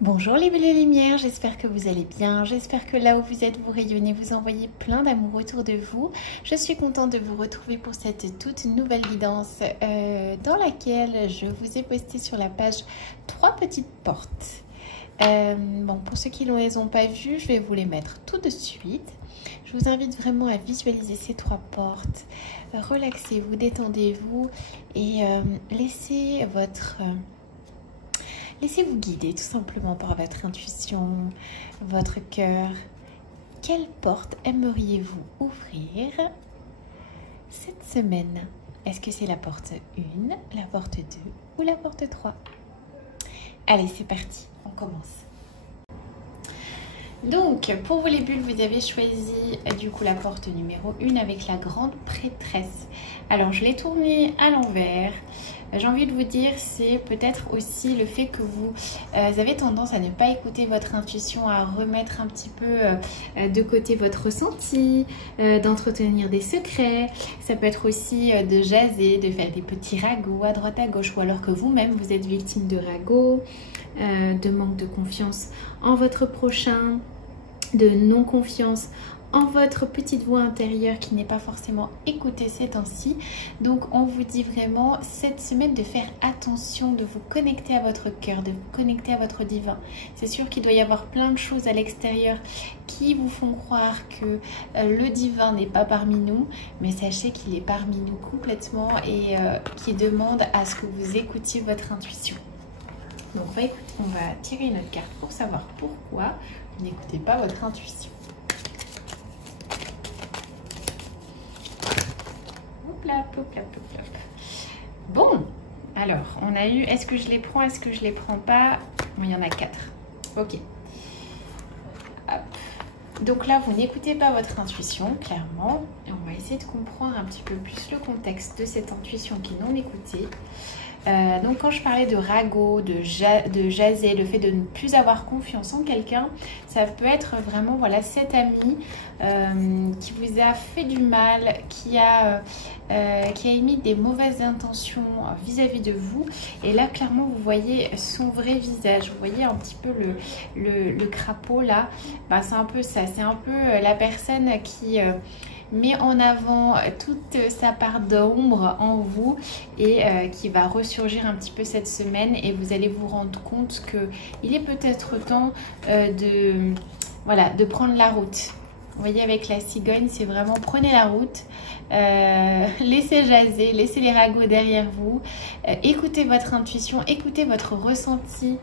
Bonjour les belles lumières, j'espère que vous allez bien, j'espère que là où vous êtes, vous rayonnez, vous envoyez plein d'amour autour de vous. Je suis contente de vous retrouver pour cette toute nouvelle guidance dans laquelle je vous ai posté sur la page 3 petites portes. Bon, pour ceux qui ne les ont pas vues, je vais vous les mettre tout de suite. Je vous invite vraiment à visualiser ces 3 portes. Relaxez-vous, détendez-vous et laissez-vous guider tout simplement par votre intuition, votre cœur. Quelle porte aimeriez-vous ouvrir cette semaine? Est-ce que c'est la porte 1, la porte 2 ou la porte 3? Allez, c'est parti, on commence. Donc, pour vous les bulles, vous avez choisi du coup la porte numéro 1 avec la grande prêtresse. Alors, je l'ai tournée à l'envers. J'ai envie de vous dire, c'est peut-être aussi le fait que vous avez tendance à ne pas écouter votre intuition, à remettre un petit peu de côté votre ressenti, d'entretenir des secrets. Ça peut être aussi de jaser, de faire des petits ragots à droite à gauche, ou alors que vous-même vous êtes victime de ragots, de manque de confiance en votre prochain, de non-confiance en votre petite voix intérieure qui n'est pas forcément écoutée ces temps-ci. Donc on vous dit vraiment cette semaine de faire attention, de vous connecter à votre cœur, de vous connecter à votre divin. C'est sûr qu'il doit y avoir plein de choses à l'extérieur qui vous font croire que le divin n'est pas parmi nous, mais sachez qu'il est parmi nous complètement et qui demande à ce que vous écoutiez votre intuition. Donc on va tirer une autre carte pour savoir pourquoi vous n'écoutez pas votre intuition. Hop là, hop là, hop là. Bon, alors on a eu, est-ce que je les prends, est-ce que je les prends pas? Bon, il y en a 4. Ok. Hop. Donc là, vous n'écoutez pas votre intuition, clairement. Et on va essayer de comprendre un petit peu plus le contexte de cette intuition qui est non écoutée. Donc quand je parlais de ragot, de jaser, le fait de ne plus avoir confiance en quelqu'un, ça peut être vraiment voilà, cet ami qui vous a fait du mal, qui a émis des mauvaises intentions vis-à-vis de vous. Et là, clairement, vous voyez son vrai visage. Vous voyez un petit peu le crapaud là. Ben, c'est un peu ça. C'est un peu la personne qui... met en avant toute sa part d'ombre en vous et qui va ressurgir un petit peu cette semaine, et vous allez vous rendre compte qu'il est peut-être temps de prendre la route. Vous voyez, avec la cigogne, c'est vraiment prenez la route, laissez jaser, laissez les ragots derrière vous, écoutez votre intuition, écoutez votre ressenti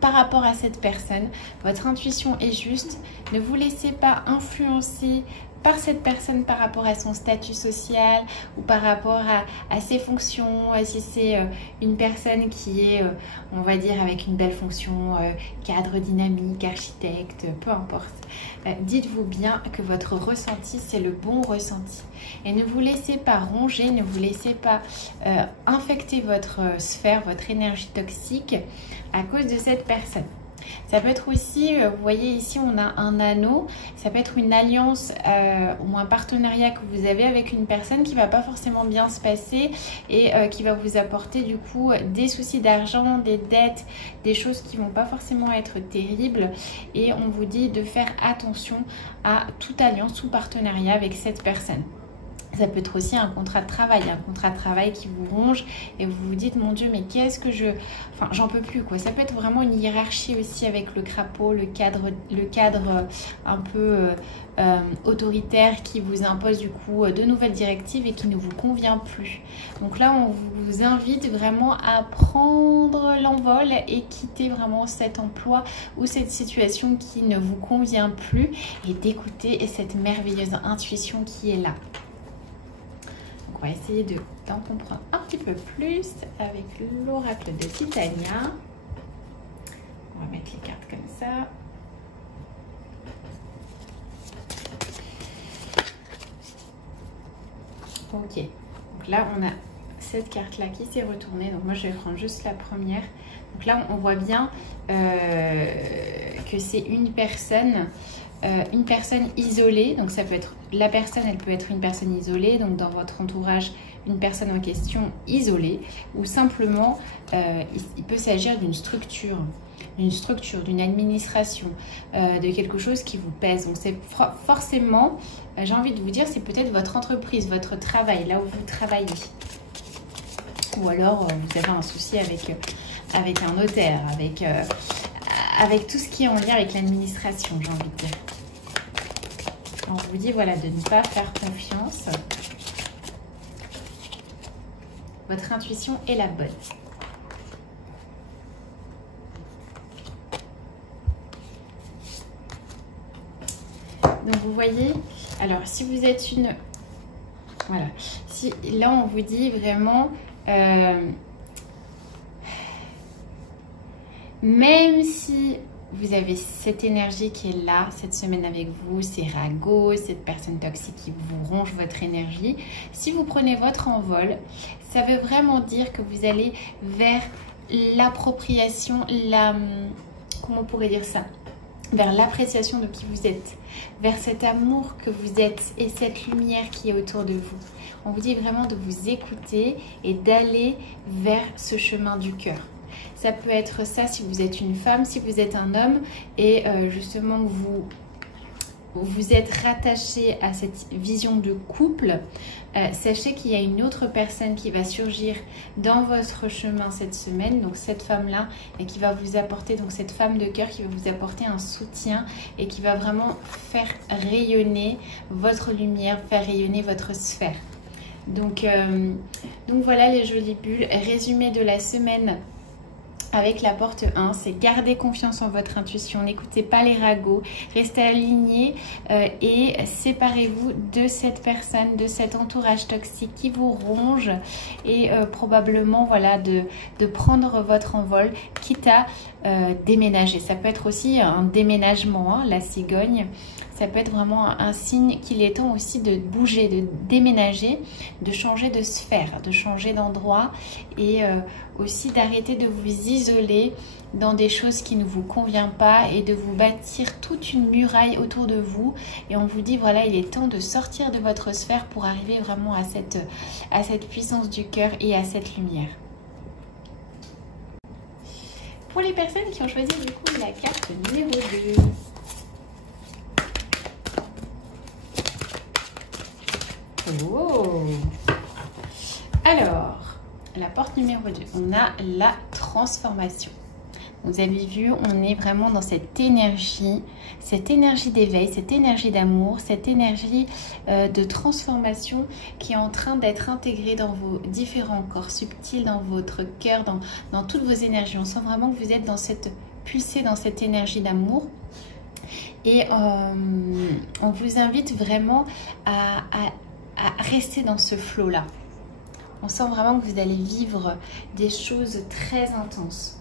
par rapport à cette personne. Votre intuition est juste, ne vous laissez pas influencer par cette personne par rapport à son statut social ou par rapport à ses fonctions. Si c'est une personne qui est, on va dire, avec une belle fonction, cadre dynamique, architecte, peu importe, dites-vous bien que votre ressenti, c'est le bon ressenti. Et ne vous laissez pas ronger, ne vous laissez pas infecter votre sphère, votre énergie toxique à cause de cette personne. Ça peut être aussi, vous voyez ici on a un anneau, ça peut être une alliance ou un partenariat que vous avez avec une personne qui ne va pas forcément bien se passer et qui va vous apporter du coup des soucis d'argent, des dettes, des choses qui ne vont pas forcément être terribles, et on vous dit de faire attention à toute alliance ou partenariat avec cette personne. Ça peut être aussi un contrat de travail qui vous ronge et vous vous dites mon Dieu, mais qu'est-ce que enfin j'en peux plus quoi. Ça peut être vraiment une hiérarchie aussi avec le crapaud, le cadre un peu autoritaire qui vous impose du coup de nouvelles directives et qui ne vous convient plus. Donc là on vous invite vraiment à prendre l'envol et quitter vraiment cet emploi ou cette situation qui ne vous convient plus, et d'écouter cette merveilleuse intuition qui est là. On va essayer d'en comprendre un petit peu plus avec l'oracle de Titania. On va mettre les cartes comme ça. Ok, donc là on a cette carte là qui s'est retournée, donc moi je vais prendre juste la première. Donc là on voit bien que c'est une personne isolée. Donc ça peut être la personne, elle peut être une personne isolée, donc dans votre entourage, une personne en question isolée, ou simplement il peut s'agir d'une structure, d'une administration, de quelque chose qui vous pèse. Donc c'est forcément, j'ai envie de vous dire, c'est peut-être votre entreprise, votre travail, là où vous travaillez. Ou alors vous avez un souci avec un notaire, avec tout ce qui est en lien avec l'administration, j'ai envie de dire. On vous dit voilà, de ne pas faire confiance. Votre intuition est la bonne. Donc vous voyez, alors si vous êtes une... Voilà, si là on vous dit vraiment... même si vous avez cette énergie qui est là cette semaine avec vous, ces ragots, cette personne toxique qui vous ronge votre énergie, si vous prenez votre envol, ça veut vraiment dire que vous allez vers l'appropriation, comment on pourrait dire ça, vers l'appréciation de qui vous êtes, vers cet amour que vous êtes et cette lumière qui est autour de vous. On vous dit vraiment de vous écouter et d'aller vers ce chemin du cœur. Ça peut être ça si vous êtes une femme, si vous êtes un homme et justement vous êtes rattaché à cette vision de couple, sachez qu'il y a une autre personne qui va surgir dans votre chemin cette semaine, donc cette femme-là, et qui va vous apporter, donc cette femme de cœur qui va vous apporter un soutien et qui va vraiment faire rayonner votre lumière, faire rayonner votre sphère. Donc voilà les jolies bulles. Résumé de la semaine avec la porte 1, c'est garder confiance en votre intuition, n'écoutez pas les ragots, restez alignés et séparez-vous de cette personne, de cet entourage toxique qui vous ronge et probablement voilà, de prendre votre envol, quitte à déménager. Ça peut être aussi un déménagement, hein, la cigogne. Ça peut être vraiment un signe qu'il est temps aussi de bouger, de déménager, de changer de sphère, de changer d'endroit et aussi d'arrêter de vous isoler dans des choses qui ne vous conviennent pas et de vous bâtir toute une muraille autour de vous. Et on vous dit, voilà, il est temps de sortir de votre sphère pour arriver vraiment à cette puissance du cœur et à cette lumière. Pour les personnes qui ont choisi du coup la carte numéro 2. Oh. Alors, la porte numéro 2, on a la transformation. Vous avez vu, on est vraiment dans cette énergie d'éveil, cette énergie d'amour, cette énergie de transformation qui est en train d'être intégrée dans vos différents corps subtils, dans votre cœur, dans toutes vos énergies. On sent vraiment que vous êtes dans cette pulsée, dans cette énergie d'amour. Et on vous invite vraiment à rester dans ce flot-là. On sent vraiment que vous allez vivre des choses très intenses.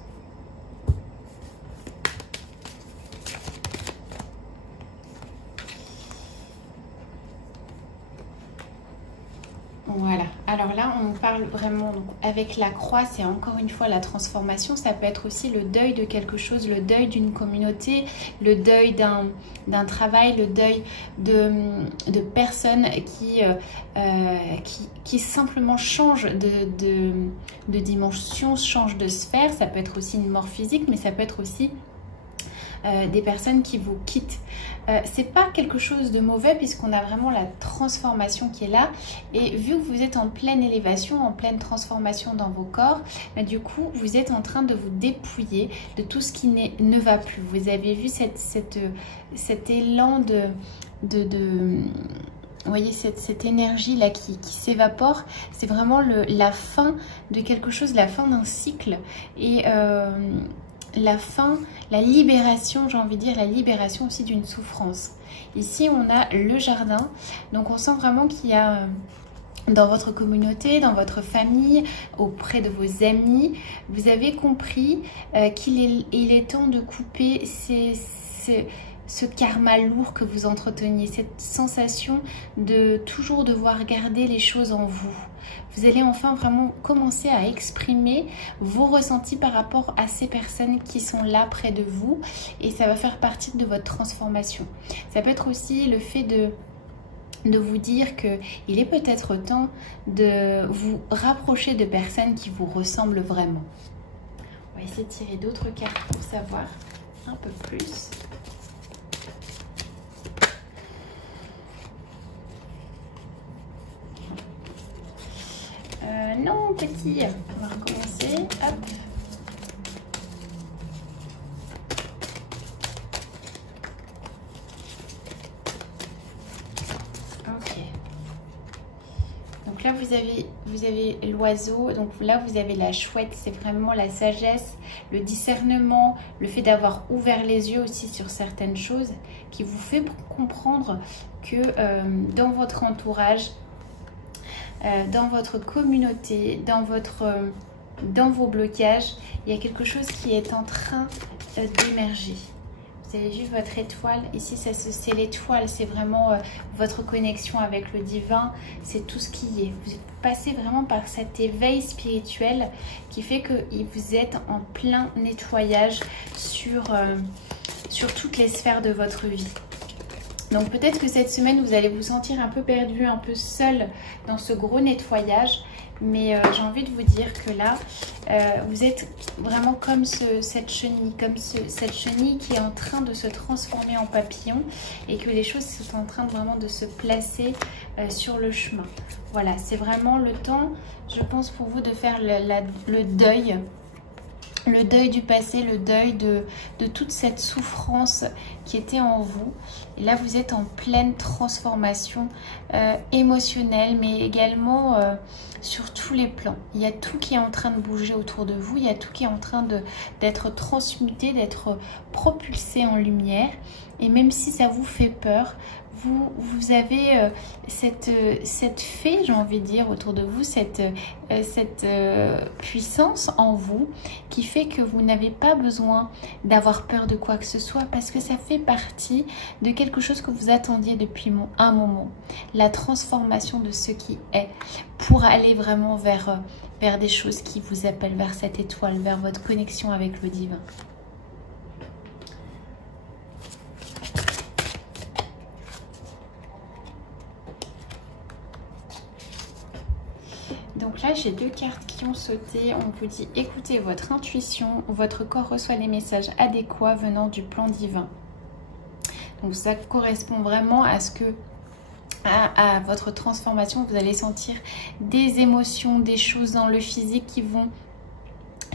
Voilà, alors là on parle vraiment, donc avec la croix, c'est encore une fois la transformation. Ça peut être aussi le deuil de quelque chose, le deuil d'une communauté, le deuil d'un travail, le deuil de personnes qui simplement changent de dimension, changent de sphère. Ça peut être aussi une mort physique, mais ça peut être aussi des personnes qui vous quittent. C'est pas quelque chose de mauvais puisqu'on a vraiment la transformation qui est là, et vu que vous êtes en pleine élévation, en pleine transformation dans vos corps, bah, du coup vous êtes en train de vous dépouiller de tout ce qui ne va plus. Vous avez vu cet élan vous voyez cette énergie là qui s'évapore. C'est vraiment la fin de quelque chose, la fin d'un cycle et la libération, j'ai envie de dire, la libération aussi d'une souffrance. Ici, on a le jardin. Donc, on sent vraiment qu'il y a dans votre communauté, dans votre famille, auprès de vos amis, vous avez compris qu'il est temps de couper ce karma lourd que vous entreteniez, cette sensation de toujours devoir garder les choses en vous. Vous allez enfin vraiment commencer à exprimer vos ressentis par rapport à ces personnes qui sont là près de vous et ça va faire partie de votre transformation. Ça peut être aussi le fait de vous dire qu'il est peut-être temps de vous rapprocher de personnes qui vous ressemblent vraiment. On va essayer de tirer d'autres cartes pour savoir un peu plus. Non, petit. On va recommencer. Hop. Ok. Donc là, vous avez l'oiseau. Donc là, vous avez la chouette. C'est vraiment la sagesse, le discernement, le fait d'avoir ouvert les yeux aussi sur certaines choses qui vous fait comprendre que dans votre entourage, dans votre communauté, dans vos blocages, il y a quelque chose qui est en train d'émerger. Vous avez vu votre étoile, ici c'est l'étoile, c'est vraiment votre connexion avec le divin, c'est tout ce qui est. Vous passez vraiment par cet éveil spirituel qui fait que vous êtes en plein nettoyage sur toutes les sphères de votre vie. Donc peut-être que cette semaine, vous allez vous sentir un peu perdu, un peu seul dans ce gros nettoyage. Mais j'ai envie de vous dire que là, vous êtes vraiment comme cette chenille qui est en train de se transformer en papillon et que les choses sont en train vraiment de se placer sur le chemin. Voilà, c'est vraiment le temps, je pense, pour vous de faire le deuil. Le deuil du passé, le deuil de toute cette souffrance qui était en vous. Et là, vous êtes en pleine transformation émotionnelle, mais également sur tous les plans. Il y a tout qui est en train de bouger autour de vous. Il y a tout qui est en train d'être transmuté, d'être propulsé en lumière. Et même si ça vous fait peur, vous avez cette fée, j'ai envie de dire, autour de vous, cette puissance en vous qui fait que vous n'avez pas besoin d'avoir peur de quoi que ce soit parce que ça fait partie de quelque chose que vous attendiez depuis un moment. La transformation de ce qui est pour aller vraiment vers des choses qui vous appellent, vers cette étoile, vers votre connexion avec le divin. Donc là, j'ai deux cartes qui ont sauté. On vous dit, écoutez votre intuition. Votre corps reçoit les messages adéquats venant du plan divin. Donc ça correspond vraiment à ce que, à votre transformation. Vous allez sentir des émotions, des choses dans le physique qui vont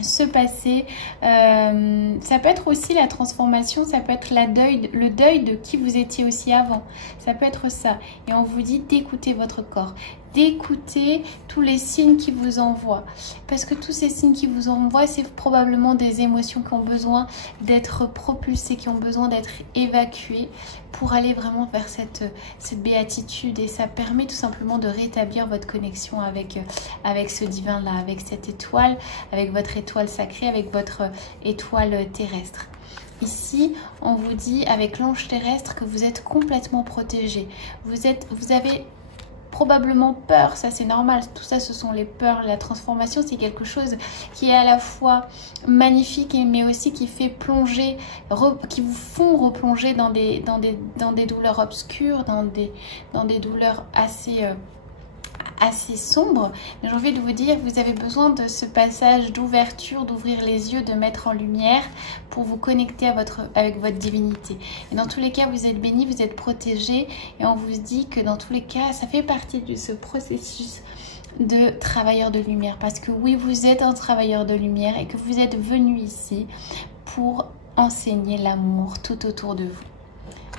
se passer. Ça peut être aussi la transformation, ça peut être le deuil de qui vous étiez aussi avant. Ça peut être ça. Et on vous dit d'écouter votre corps, d'écouter tous les signes qui vous envoient. Parce que tous ces signes qui vous envoient, c'est probablement des émotions qui ont besoin d'être propulsées, qui ont besoin d'être évacuées pour aller vraiment vers cette béatitude. Et ça permet tout simplement de rétablir votre connexion avec ce divin-là, avec cette étoile, avec votre étoile sacrée, avec votre étoile terrestre. Ici, on vous dit avec l'ange terrestre que vous êtes complètement protégé. Vous avez probablement peur, ça c'est normal, tout ça ce sont les peurs. La transformation c'est quelque chose qui est à la fois magnifique mais aussi qui fait plonger, qui vous font replonger dans des douleurs obscures, dans des douleurs assez sombre, mais j'ai envie de vous dire, vous avez besoin de ce passage d'ouverture, d'ouvrir les yeux, de mettre en lumière pour vous connecter avec votre divinité. Et dans tous les cas, vous êtes bénis, vous êtes protégés et on vous dit que dans tous les cas, ça fait partie de ce processus de travailleur de lumière. Parce que oui, vous êtes un travailleur de lumière et que vous êtes venu ici pour enseigner l'amour tout autour de vous.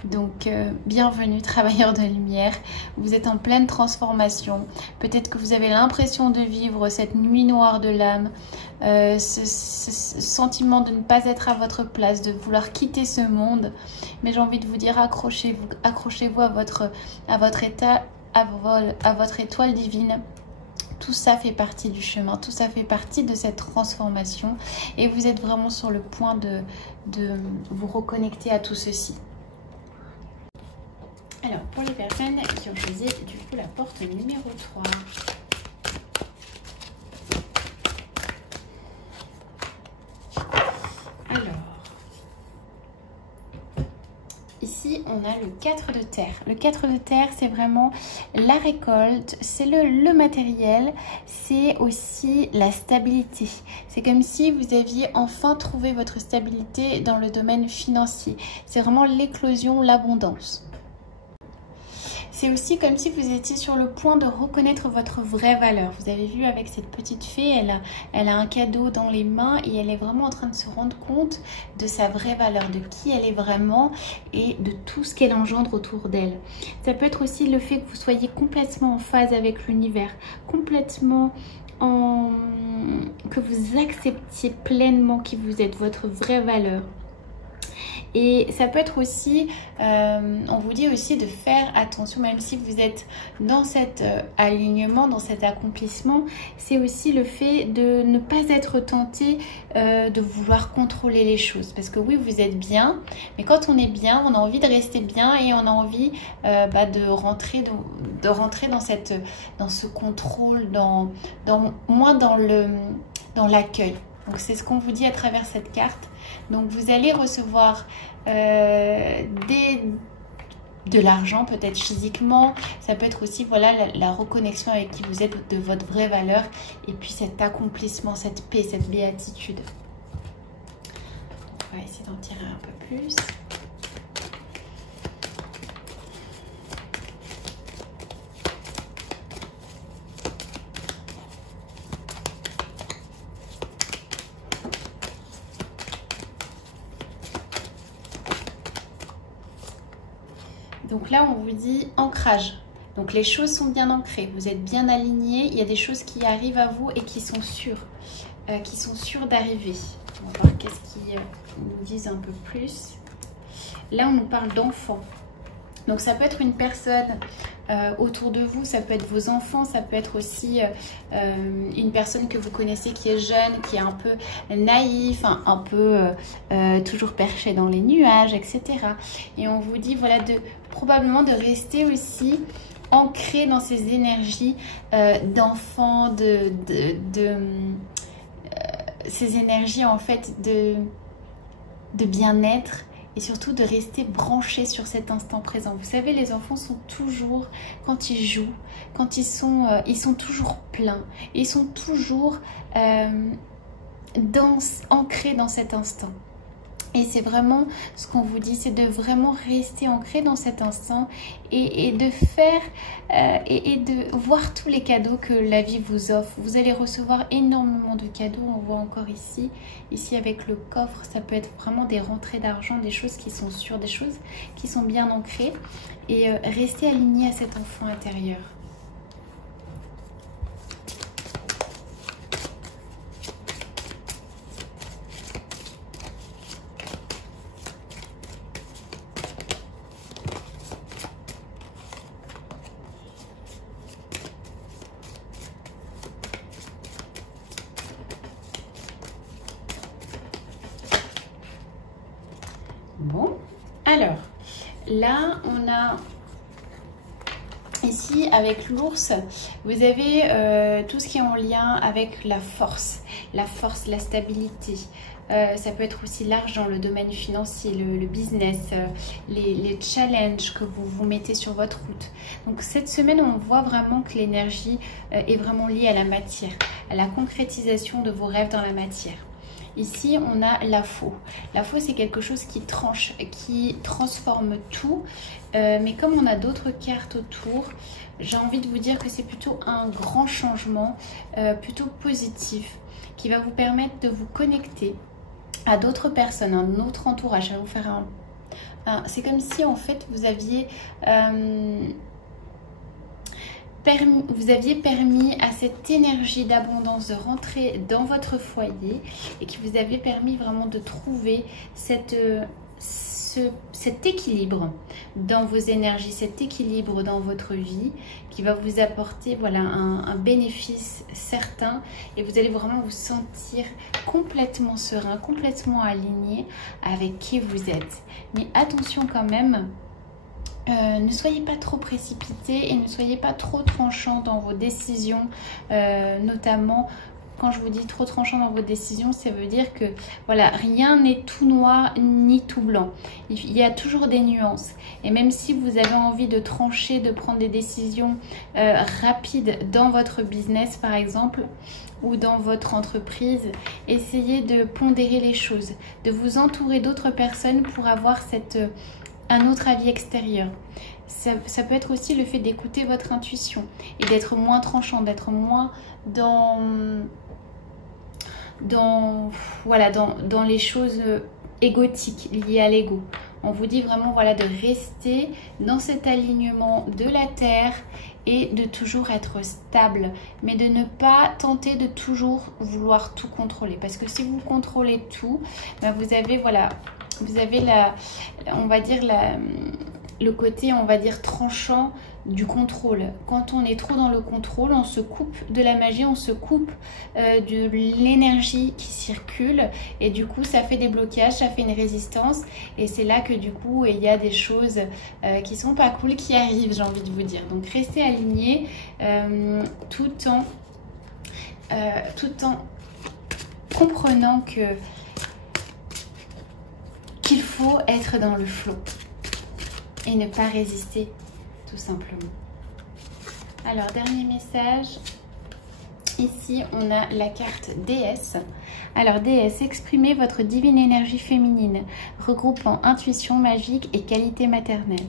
Donc, bienvenue travailleurs de lumière, vous êtes en pleine transformation. Peut-être que vous avez l'impression de vivre cette nuit noire de l'âme, ce sentiment de ne pas être à votre place, de vouloir quitter ce monde. Mais j'ai envie de vous dire, accrochez-vous à votre étoile divine. Tout ça fait partie du chemin, tout ça fait partie de cette transformation. Et vous êtes vraiment sur le point de vous reconnecter à tout ceci. Alors, pour les personnes qui ont choisi du coup la porte numéro 3. Ici, on a le 4 de terre. Le 4 de terre, c'est vraiment la récolte, c'est le matériel, c'est aussi la stabilité. C'est comme si vous aviez enfin trouvé votre stabilité dans le domaine financier. C'est vraiment l'éclosion, l'abondance. C'est aussi comme si vous étiez sur le point de reconnaître votre vraie valeur. Vous avez vu avec cette petite fée, elle a un cadeau dans les mains et elle est vraiment en train de se rendre compte de sa vraie valeur, de qui elle est vraiment et de tout ce qu'elle engendre autour d'elle. Ça peut être aussi le fait que vous soyez complètement en phase avec l'univers, complètement que vous acceptiez pleinement qui vous êtes, votre vraie valeur. Et ça peut être aussi, on vous dit aussi de faire attention, même si vous êtes dans cet alignement, dans cet accomplissement, c'est aussi le fait de ne pas être tenté de vouloir contrôler les choses. Parce que oui, vous êtes bien, mais quand on est bien, on a envie de rester bien et on a envie de rentrer dans ce contrôle, moins dans l'accueil. Donc c'est ce qu'on vous dit à travers cette carte. Donc vous allez recevoir de l'argent, peut-être physiquement. Ça peut être aussi voilà, la reconnexion avec qui vous êtes, de votre vraie valeur. Et puis cet accomplissement, cette paix, cette béatitude. On va essayer d'en tirer un peu plus. Donc là, on vous dit ancrage. Donc les choses sont bien ancrées, vous êtes bien alignés. Il y a des choses qui arrivent à vous et qui sont sûres d'arriver. On va voir qu'est-ce qu'ils nous disent un peu plus. Là, on nous parle d'enfants. Donc ça peut être une personne autour de vous, ça peut être vos enfants, ça peut être aussi une personne que vous connaissez qui est jeune, qui est un peu naïf, un peu toujours perché dans les nuages, etc. Et on vous dit voilà probablement de rester aussi ancré dans ces énergies d'enfants, ces énergies en fait de bien-être. Et surtout de rester branché sur cet instant présent. Vous savez, les enfants sont toujours, quand ils jouent, quand ils sont toujours pleins. Ils sont toujours ancrés dans cet instant. Et c'est vraiment ce qu'on vous dit, c'est de vraiment rester ancré dans cet instant et de faire et de voir tous les cadeaux que la vie vous offre. Vous allez recevoir énormément de cadeaux, on voit encore ici avec le coffre, ça peut être vraiment des rentrées d'argent, des choses qui sont sûres, des choses qui sont bien ancrées et rester aligné à cet enfant intérieur. Bon, alors, là, on a ici avec l'ours, vous avez tout ce qui est en lien avec la force, la stabilité. Ça peut être aussi l'argent, le domaine financier, le business, les challenges que vous vous mettez sur votre route. Donc cette semaine, on voit vraiment que l'énergie est vraiment liée à la matière, à la concrétisation de vos rêves dans la matière. Ici, on a la faux. La faux, c'est quelque chose qui tranche, qui transforme tout. Mais comme on a d'autres cartes autour, j'ai envie de vous dire que c'est plutôt un grand changement, plutôt positif, qui va vous permettre de vous connecter à d'autres personnes, un autre entourage. Ça va vous faire c'est comme si, en fait, vous aviez... vous aviez permis à cette énergie d'abondance de rentrer dans votre foyer et qui vous avait permis vraiment de trouver cet équilibre dans vos énergies, cet équilibre dans votre vie qui va vous apporter voilà, un bénéfice certain et vous allez vraiment vous sentir complètement serein, complètement aligné avec qui vous êtes. Mais attention quand même, Ne soyez pas trop précipité et ne soyez pas trop tranchant dans vos décisions, notamment quand je vous dis trop tranchant dans vos décisions, ça veut dire que voilà, rien n'est tout noir ni tout blanc. Il y a toujours des nuances. Et même si vous avez envie de trancher, de prendre des décisions rapides dans votre business par exemple, ou dans votre entreprise, essayez de pondérer les choses, de vous entourer d'autres personnes pour avoir un autre avis extérieur. Ça peut être aussi le fait d'écouter votre intuition et d'être moins tranchant, d'être moins dans les choses égotiques liées à l'ego. On vous dit vraiment voilà, de rester dans cet alignement de la Terre et de toujours être stable, mais de ne pas tenter de toujours vouloir tout contrôler. Parce que si vous contrôlez tout, ben vous avez voilà, vous avez on va dire le côté, on va dire, tranchant du contrôle. Quand on est trop dans le contrôle, on se coupe de la magie, on se coupe de l'énergie qui circule et du coup ça fait des blocages, ça fait une résistance et c'est là que du coup il y a des choses qui sont pas cool qui arrivent, j'ai envie de vous dire. Donc restez alignés tout en comprenant qu'il faut être dans le flow et ne pas résister tout simplement. Alors dernier message, ici on a la carte déesse. Alors déesse, exprimez votre divine énergie féminine regroupant intuition magique et qualité maternelle.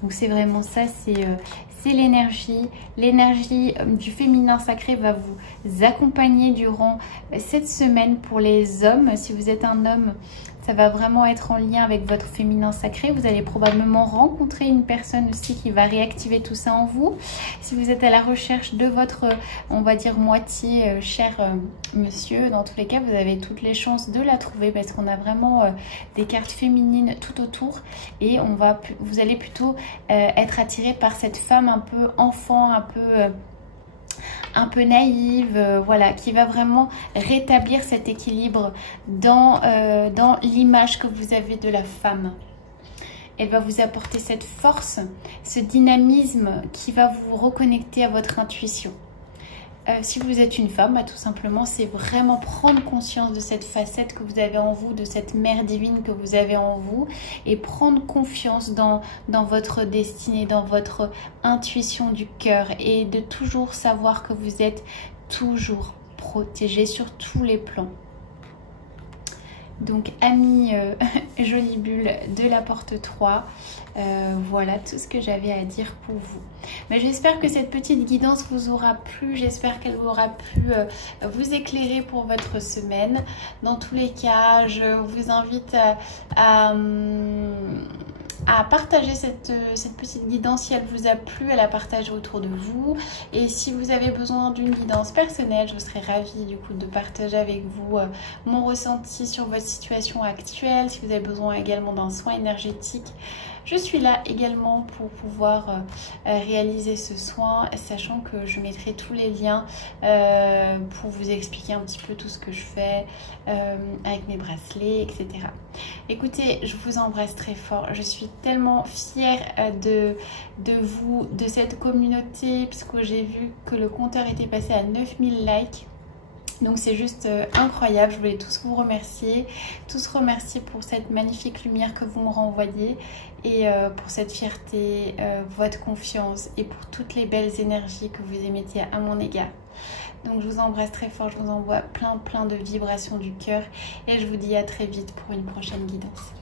Donc c'est vraiment ça, c'est l'énergie du féminin sacré va vous accompagner durant cette semaine. Pour les hommes, si vous êtes un homme, ça va vraiment être en lien avec votre féminin sacré. Vous allez probablement rencontrer une personne aussi qui va réactiver tout ça en vous. Si vous êtes à la recherche de votre, on va dire, moitié, cher monsieur, dans tous les cas, vous avez toutes les chances de la trouver parce qu'on a vraiment des cartes féminines tout autour. Et vous allez plutôt être attiré par cette femme un peu enfant, un peu naïve, voilà, qui va vraiment rétablir cet équilibre dans l'image que vous avez de la femme. Elle va vous apporter cette force, ce dynamisme qui va vous reconnecter à votre intuition. Si vous êtes une femme, bah, tout simplement, c'est vraiment prendre conscience de cette facette que vous avez en vous, de cette mère divine que vous avez en vous et prendre confiance dans votre destinée, dans votre intuition du cœur et de toujours savoir que vous êtes toujours protégé sur tous les plans. Donc amis jolie bulle de la porte 3, voilà tout ce que j'avais à dire pour vous. Mais j'espère que cette petite guidance vous aura plu, j'espère qu'elle aura pu vous éclairer pour votre semaine. Dans tous les cas, je vous invite à partager cette petite guidance si elle vous a plu, à la partager autour de vous. Et si vous avez besoin d'une guidance personnelle, je serais ravie du coup de partager avec vous mon ressenti sur votre situation actuelle. Si vous avez besoin également d'un soin énergétique, je suis là également pour pouvoir réaliser ce soin, sachant que je mettrai tous les liens pour vous expliquer un petit peu tout ce que je fais avec mes bracelets, etc. Écoutez, je vous embrasse très fort. Je suis tellement fière de vous, de cette communauté, puisque j'ai vu que le compteur était passé à 9000 likes. Donc c'est juste incroyable, je voulais tous vous remercier, pour cette magnifique lumière que vous me renvoyez et pour cette fierté, votre confiance et pour toutes les belles énergies que vous émettez à mon égard. Donc je vous embrasse très fort, je vous envoie plein de vibrations du cœur et je vous dis à très vite pour une prochaine guidance.